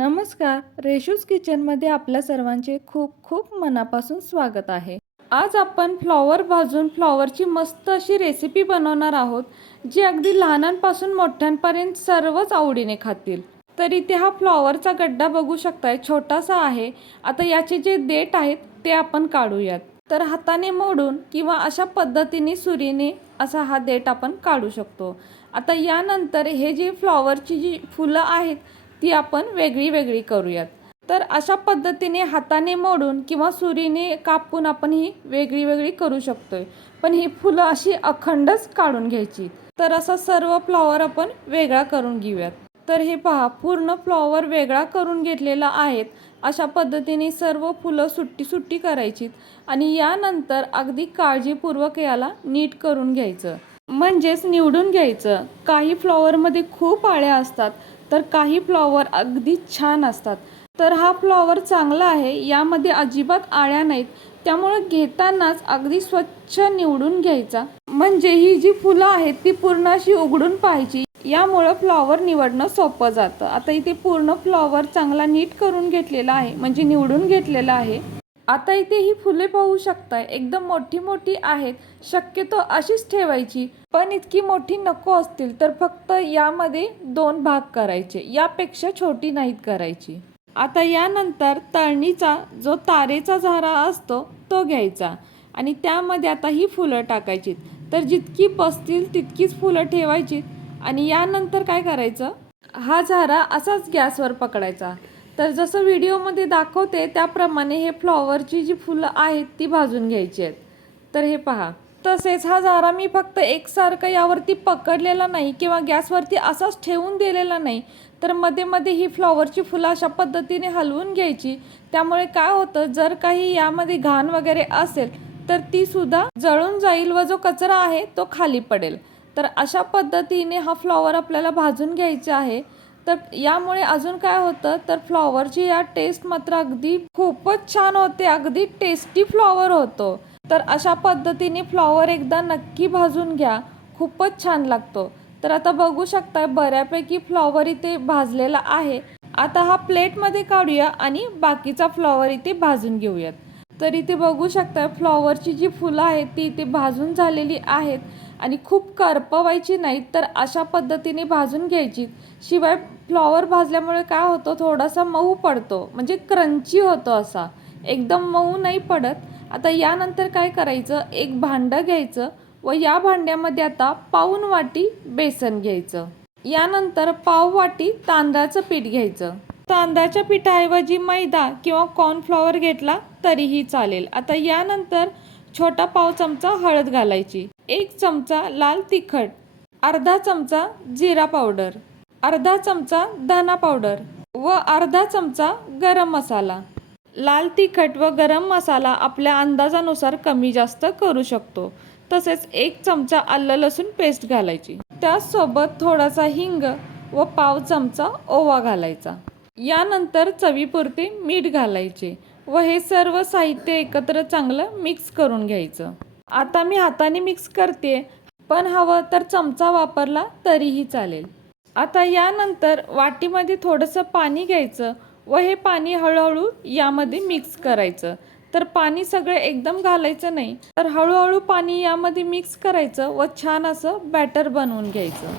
नमस्कार रेशूज किचनमध्ये आपल्या सर्वांचे खूप खूप मनापासून स्वागत आहे. आज आपण फ्लॉवर भाजून फ्लॉवरची मस्त अशी रेसिपी बनवणार आहोत जी अगदी लहानांपासून मोठ्यांपर्यंत सर्वच आवडीने खातील. तर इथे हा फ्लॉवरचा गड्डा बघू शकताय छोटासा आहे. आता याचे जे देठ आहेत ते आपण काढूयात. तर हाताने मोडून किंवा अशा पद्धतीने सुरीने असा हा देठ आपण काढू शकतो. आता यानंतर हे जे फ्लॉवरची जी फुलं आहेत ती आपण वेगळी वेगळी करूयात. तर अशा पद्धतीने हाताने मोडून किंवा सुरीने कापून आपण ही वेगळी वेगळी करू शकतोय. पण ही फुलं अशी अखंडच काढून घ्यायची. तर असा सर्व फ्लॉवर आपण वेगळा करून घेऊयात. तर हे पहा पूर्ण फ्लॉवर वेगळा करून घेतलेला आहेत. अशा पद्धतीने सर्व फुलं सुट्टी सुट्टी करायची आणि यानंतर अगदी काळजीपूर्वक याला नीट करून घ्यायचं. म्हणजेच निवडून घ्यायचं. काही फ्लॉवरमध्ये खूप आळ्या असतात. तर काही फ्लॉवर अगदी छान असतात. तर हा फ्लॉवर चांगला आहे यामध्ये अजिबात आळ्या नाहीत. त्यामुळे घेतानाच अगदी स्वच्छ निवडून घ्यायचा. म्हणजे ही जी फुलं आहेत ती पूर्ण अशी उघडून पाहायची. यामुळं फ्लॉवर निवडणं सोपं जातं. आता इथे पूर्ण फ्लॉवर चांगला नीट करून घेतलेला आहे. म्हणजे निवडून घेतलेला आहे. आता इथे ही फुले पाहू शकताय. एकदम मोठी मोठी आहेत. शक्यतो अशीच ठेवायची. पण इतकी मोठी नको असतील तर फक्त यामध्ये दोन भाग करायचे. यापेक्षा छोटी नाहीत करायची. आता यानंतर तळणीचा जो तारेचा झारा असतो तो घ्यायचा. आणि त्यामध्ये आता ही फुलं टाकायची. तर जितकी बसतील तितकीच फुलं ठेवायची. आणि यानंतर काय करायचं? हा झारा असाच गॅसवर पकडायचा. तर जसं व्हिडिओमध्ये दाखवते त्याप्रमाणे हे फ्लॉवरची जी फुलं आहेत ती भाजून घ्यायची आहेत. तर हे पहा. तसेच हा झारा मी फक्त एकसारखं यावरती पकडलेला नाही किंवा गॅसवरती असाच ठेवून दिलेला नाही तर मध्ये मध्ये ही फ्लॉवरची फुलं अशा पद्धतीने हलवून घ्यायची. त्यामुळे काय होतं जर काही यामध्ये घाण वगैरे असेल तर ती सुद्धा जळून जाईल व जो कचरा आहे तो खाली पडेल. तर अशा पद्धतीने हा फ्लॉवर आपल्याला भाजून घ्यायचा आहे. तर यामुळे अजून काय होतं? तर फ्लॉवरची या टेस्ट मात्र अगदी खूपच छान होते. अगदी टेस्टी फ्लॉवर होतो. तर अशा पद्धतीने फ्लॉवर एकदा नक्की भाजून घ्या. खूपच छान लागतो. तर आता बघू शकता बऱ्यापैकी फ्लॉवर इथे भाजलेला आहे. आता हा प्लेटमध्ये काढूया आणि बाकीचा फ्लॉवर इथे भाजून घेऊयात. तर इथे बघू शकता फ्लॉवरची जी फुलं आहेत ती इथे भाजून झालेली आहेत. आणि खूप करपवायची नाहीत तर अशा पद्धतीने भाजून घ्यायची. शिवाय फ्लॉवर भाजल्यामुळे काय होतं थोडासा मऊ पडतो. म्हणजे क्रंची होतो असा. एकदम मऊ नाही पडत. आता यानंतर काय करायचं? एक भांडं घ्यायचं व या भांड्यामध्ये आता पाऊन वाटी बेसन घ्यायचं. यानंतर पाव वाटी तांदळाचं पीठ घ्यायचं. तांदळाच्या पिठाऐवजी मैदा किंवा कॉर्नफ्लॉवर घेतला तरीही चालेल. आता यानंतर छोटा पाव चमचा हळद घालायची. एक चमचा लाल तिखट अर्धा चमचा जिरा पावडर अर्धा चमचा धना पावडर व अर्धा चमचा गरम मसाला. लाल तिखट व गरम मसाला आपल्या अंदाजानुसार कमी जास्त करू शकतो. तसेच एक चमचा आलं लसूण पेस्ट घालायची. त्यासोबत थोडासा हिंग व पाव चमचा ओवा घालायचा. यानंतर चवीपुरते मीठ घालायचे व हे सर्व साहित्य एकत्र चांगलं मिक्स करून घ्यायचं. आता मी हाताने मिक्स करते. पण हवं तर चमचा वापरला तरीही चालेल. आता यानंतर वाटीमध्ये थोडंसं पाणी घ्यायचं व हे पाणी हळूहळू यामध्ये मिक्स करायचं. तर पाणी सगळं एकदम घालायचं नाही. तर हळूहळू पाणी यामध्ये मिक्स करायचं व छान असं बॅटर बनवून घ्यायचं.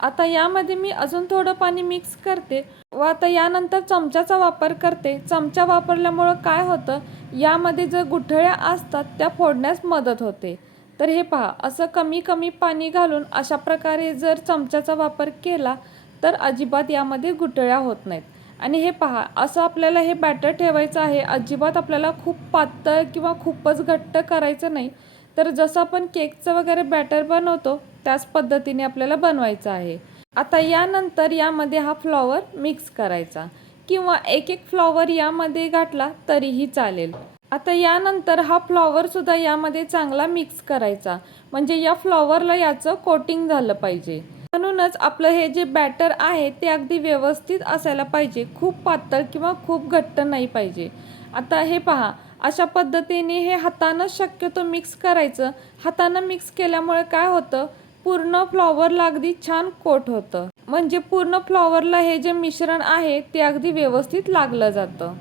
आता यामध्ये मी अजून थोडं पाणी मिक्स करते. व आता यानंतर चमच्याचा वापर करते. चमचा वापरल्यामुळं काय होतं? यामध्ये जर गुठळ्या असतात त्या फोडण्यास मदत होते. तर हे पहा असं कमी कमी पाणी घालून अशा प्रकारे जर चमच्याचा वापर केला तर अजिबात यामध्ये गुठळ्या होत नाहीत. आणि हे पहा असं आपल्याला हे बॅटर ठेवायचं आहे अजिबात आपल्याला खूप पातळ किंवा खूपच घट्ट करायचं नाही. तर जसं आपण केकचं वगैरे बॅटर बनवतो त्याच पद्धतीने आपल्याला बनवायचं आहे. आता यानंतर यामध्ये हा फ्लॉवर मिक्स करायचा. किंवा एक एक फ्लॉवर यामध्ये घातला तरीही चालेल. आता यानंतर हा फ्लॉवरसुद्धा यामध्ये चांगला मिक्स करायचा. म्हणजे या फ्लॉवरला याचं कोटिंग झालं पाहिजे. म्हणूनच आपलं हे जे बॅटर आहे ते अगदी व्यवस्थित असायला पाहिजे. खूप पातळ किंवा खूप घट्ट नाही पाहिजे. आता हे पहा अशा पद्धतीने हे हातानं शक्यतो मिक्स करायचं. हातानं मिक्स केल्यामुळे काय होतं? पूर्ण फ्लॉवरला अगदी छान कोट होतं. म्हणजे पूर्ण फ्लॉवरला हे जे मिश्रण आहे ते अगदी व्यवस्थित लागलं जातं.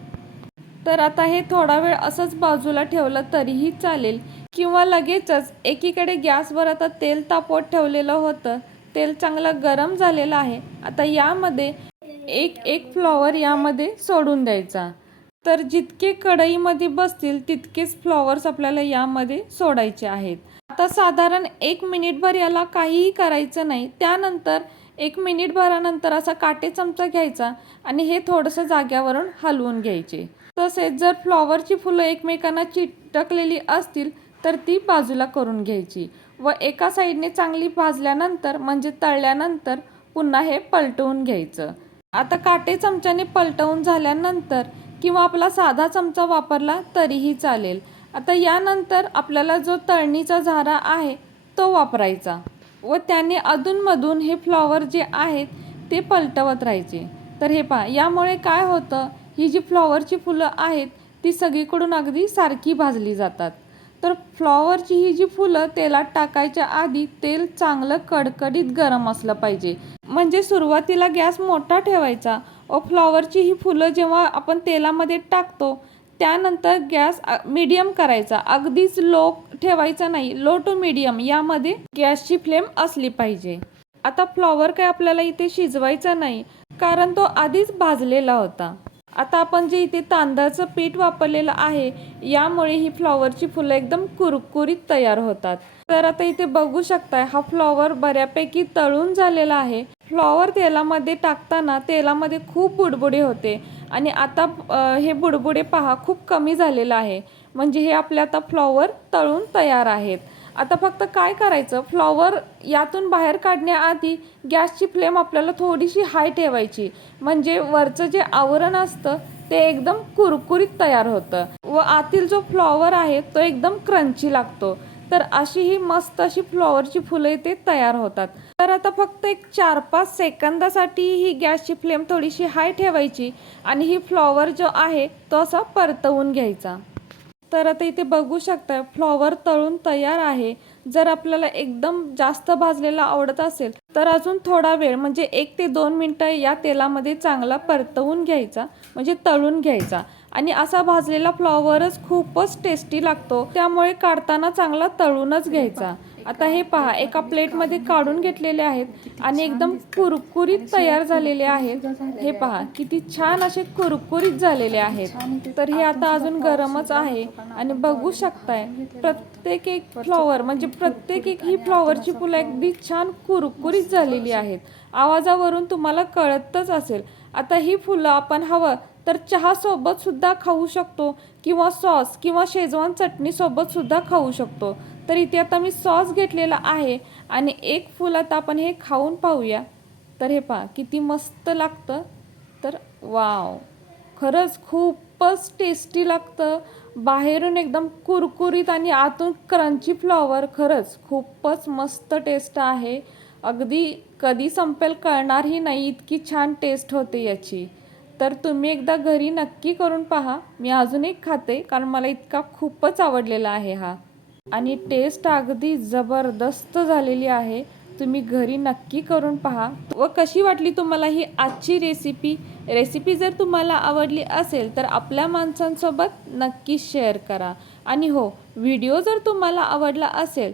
तर आता हे थोडा वेळ असंच बाजूला ठेवलं तरीही चालेल. किंवा लगेचच एकीकडे गॅसवर आता तेल तापवत ठेवलेलं होतं. तेल चांगलं गरम झालेलं आहे. आता यामध्ये एक एक फ्लॉवर यामध्ये सोडून द्यायचा. तर जितके कढईमध्ये बसतील तितकेच फ्लॉवर्स आपल्याला यामध्ये सोडायचे आहेत. आता साधारण एक मिनिटभर याला काहीही करायचं नाही. त्यानंतर एक मिनिटभरानंतर असा काटे चमचा घ्यायचा आणि हे थोडंसं जाग्यावरून हलवून घ्यायचे. तसेच जर फ्लॉवरची फुलं एकमेकांना चिटकलेली असतील तर ती बाजूला करून घ्यायची व एका साईडने चांगली भाजल्यानंतर म्हणजे तळल्यानंतर पुन्हा हे पलटवून घ्यायचं. आता काटे चमच्याने पलटवून झाल्यानंतर किंवा आपला साधा चमचा वापरला तरीही चालेल. आता यानंतर आपल्याला जो तळणीचा झारा आहे तो वापरायचा व त्याने अधूनमधून हे फ्लॉवर जे आहेत ते पलटवत राहायचे. तर हे पहा यामुळे काय होतं ही जी फ्लॉवरची फुलं आहेत ती सगळीकडून अगदी सारखी भाजली जातात. तर फ्लॉवरची ही जी फुलं तेलात टाकायच्या आधी तेल चांगलं कडकडीत गरम असलं पाहिजे. म्हणजे सुरुवातीला गॅस मोठा ठेवायचा व फ्लॉवरची ही फुलं जेव्हा आपण तेलामध्ये टाकतो त्यानंतर गॅस मीडियम करायचा. अगदीच लो ठेवायचा नाही. लो टू मीडियम यामध्ये गॅसची फ्लेम असली पाहिजे. आता फ्लॉवर काय आपल्याला इथे शिजवायचा नाही कारण तो आधीच भाजलेला होता. आता आपण जे इथे तांदळाचं पीठ वापरलेलं आहे यामुळे ही फ्लॉवरची फुलं एकदम कुरकुरीत तयार होतात. तर आता इथे बघू शकताय हा फ्लॉवर बऱ्यापैकी तळून झालेला आहे. फ्लॉवर तेलामध्ये टाकताना तेलामध्ये खूप बुडबुडे होते. आणि आता हे बुडबुडे पहा खूप कमी झालेलं आहे. म्हणजे हे आपले आता फ्लॉवर तळून तयार आहेत. आता फक्त काय करायचं? फ्लॉवर यातून बाहेर काढण्याआधी गॅसची फ्लेम आपल्याला थोडीशी हाय ठेवायची. म्हणजे वरचं जे आवरण असतं ते एकदम कुरकुरीत तयार होतं. व आतील जो फ्लॉवर आहे तो एकदम क्रंची लागतो. तर अशी ही मस्त अशी फ्लॉवरची फुलं इथे तयार होतात. तर आता फक्त एक चार पाच सेकंदासाठी ही गॅसची फ्लेम थोडीशी हाय ठेवायची आणि ही फ्लॉवर जो आहे तो असा परतवून घ्यायचा. तर आता इथे बघू शकता फ्लॉवर तळून तयार आहे. जर आपल्याला एकदम जास्त भाजलेला आवडत असेल तर अजून थोडा वेळ म्हणजे एक ते दोन मिनटं या तेलामध्ये चांगला परतवून घ्यायचा म्हणजे तळून घ्यायचा. आणि असा भाजलेला फ्लॉवरच खूपच टेस्टी लागतो. त्यामुळे काढताना चांगला तळूनच घ्यायचा. आता हे पहा एका प्लेटमध्ये काढून घेतलेले आहेत आणि एकदम कुरकुरीत तयार झालेले आहेत. हे पहा किती छान असे कुरकुरीत झालेले आहेत. तर हे आता अजून गरमच आहे आणि बघू शकताय प्रत्येक एक फ्लॉवर म्हणजे प्रत्येक एक ही फ्लॉवरची फुलं अगदी छान कुरकुरीत झालेली आहेत. आवाजावरून तुम्हाला कळतच असेल. आता ही फुलं आपण हवं तर चहासोबत सुद्धा खाऊ शकतो किंवा सॉस किंवा शेजवान चटणीसोबत सुद्धा खाऊ शकतो. तर इथे आता मी सॉस घेतलेला आहे आणि एक फुल आता आपण हे खाऊन पाहूया. तर हे पहा किती मस्त लागतं. तर वाव खरंच खूपच टेस्टी लागतं. बाहेरून एकदम कुरकुरीत आणि आतून क्रंची फ्लॉवर खरंच खूपच मस्त टेस्ट आहे. अगदी कधी संपेल कळणारही नाही इतकी छान टेस्ट होते याची. तर तुम्ही एकदा घरी नक्की करून पहा. मी अजून एक खाते कारण मला इतका खूपच आवडलेला आहे हा. आणि टेस्ट अगदी जबरदस्त झालेली आहे. तुम्ही घरी नक्की करून पहा. व कशी वाटली तुम्हाला ही आजची रेसिपी रेसिपी जर तुम्हाला आवडली असेल तर आपल्या माणसांसोबत नक्की शेअर करा. आणि हो व्हिडिओ जर तुम्हाला आवडला असेल